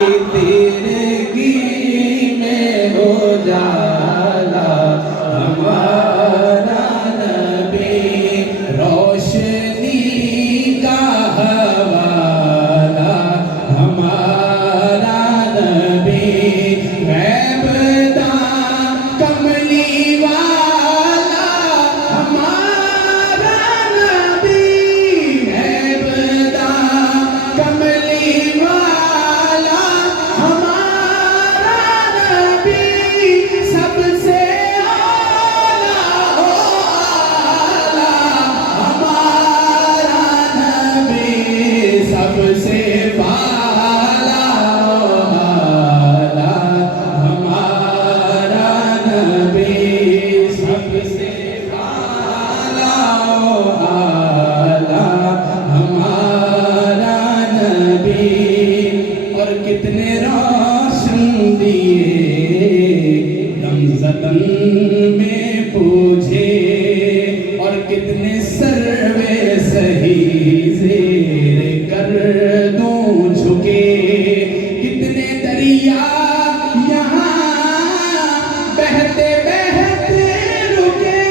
تیرگی میں اجالا ہمارا نبی، روشنی کا حوالہ ہمارا نبی، غیب داں کملی والا ہمارا نبی، غیب داں کملی والا ہمارا نبی، سب سے اعلیٰ ہمارا نبی، سب سے بالا ہمارا نبی، سب سے بالا ہمارا نبی، اور کتنے روشن دیے رمضان میں پوچھے، اور کتنے سروے سہی زیر گردوں جھکے، کتنے دریا یہاں بہتے بہتے رکے،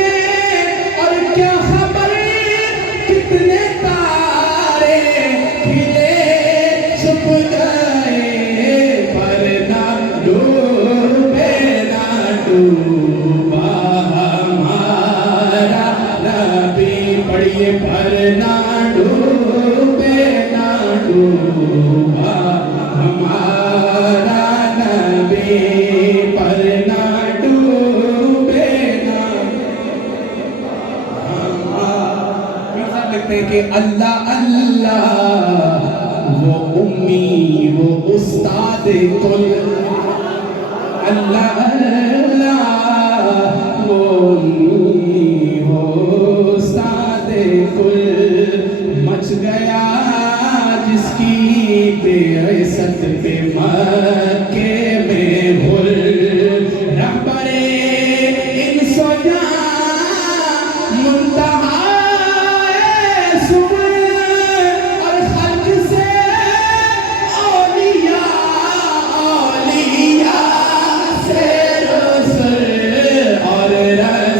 اور کیا خبر کتنے تارے کھلے چھپ گئے، پر نہ ڈوبے نہ ڈوبا ہمارا نبی، پڑھیے پر نہ ڈوبے نہ ڈوبا ہمارا نبی، پر نہ ڈوبے نہ صاحب لکھتے ہیں کہ اللہ اللہ وہ امی وہ استاد کل، اللہ اللہ وہ امی وہ استاد کل، مچ گیا جس کی بعثت پہ مکے میں بھول، رہبر انس و جان منتہا سبل، اور خلق سے اولیاء، اولیاء سے رسل، اور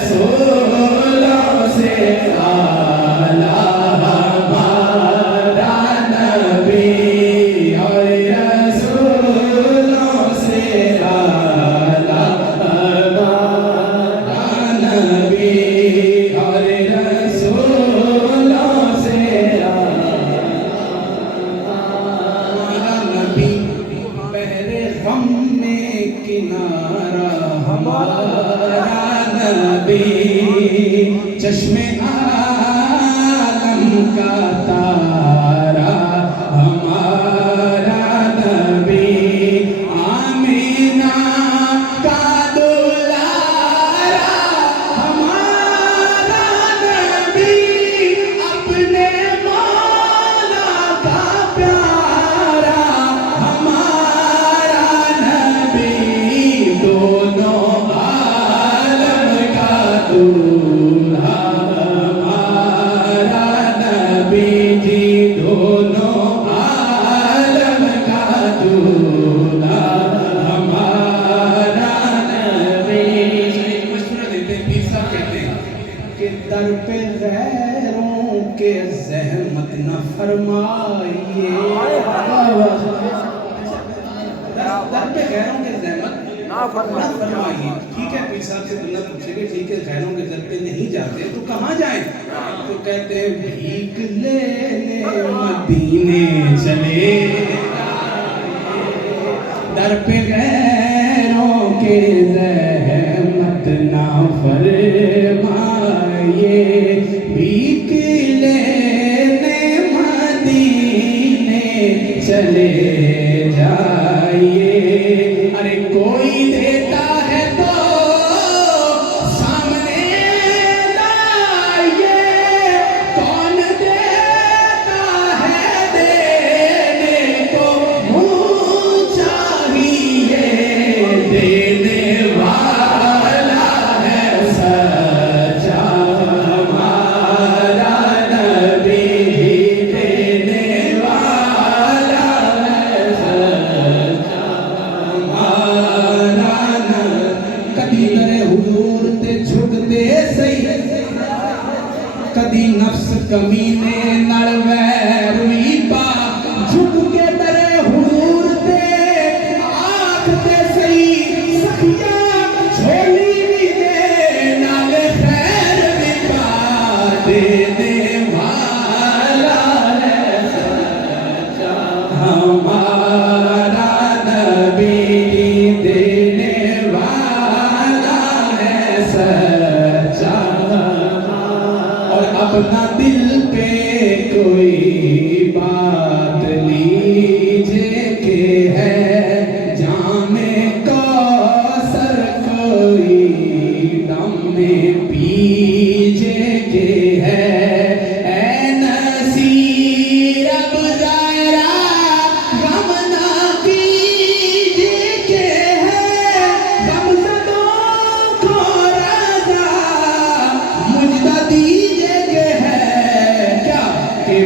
رسولوں سے اعلیٰ ہمارا نبی، اور رسولوں سے اعلیٰ ہمارا نبی، اور رسولوں سے ہمارا نبی، بحر غم میں کنارہ ہمارا نبی، چشم عالم کا تارا ہمارا نبی، آمینہ کا دلارا ہمارا نبی، اپنے مولا کا پیارا ہمارا نبی، دونوں عالم کا دولہا ہمارا نبی، جی دونوں عالم کا دولہا ہمارا نبی۔ ایک مشورہ دیتے ہیں، پیر صاحب کہتے ہیں کہ در پہ غیروں کے زحمت نہ فرمائیے، در پہ غیروں کے زحمت نہ فرمائیے، ٹھیک ہے پیر صاحب سے بندہ پوچھے گا ٹھیک ہے غیروں کے در پہ نہیں جاتے تو کہاں جائیں، تو کہتے ہیں بھیک لینے مدینے چلے، در پہ غیروں کے زحمت نہ فرمائیے، بھیک لینے مدینے چلے جائیے، ارے کوئی دیتا ہے تو سامنے لائیے، کون دیتا ہے دینے کو منہ چاہیے، دینے والا ہے سچا ہمارا نبی، دینے والا ہے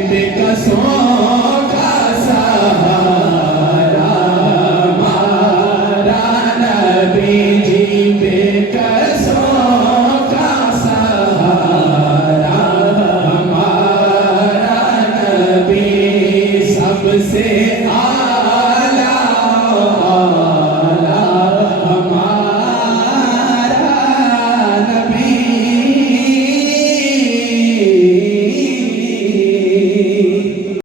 بے کسوں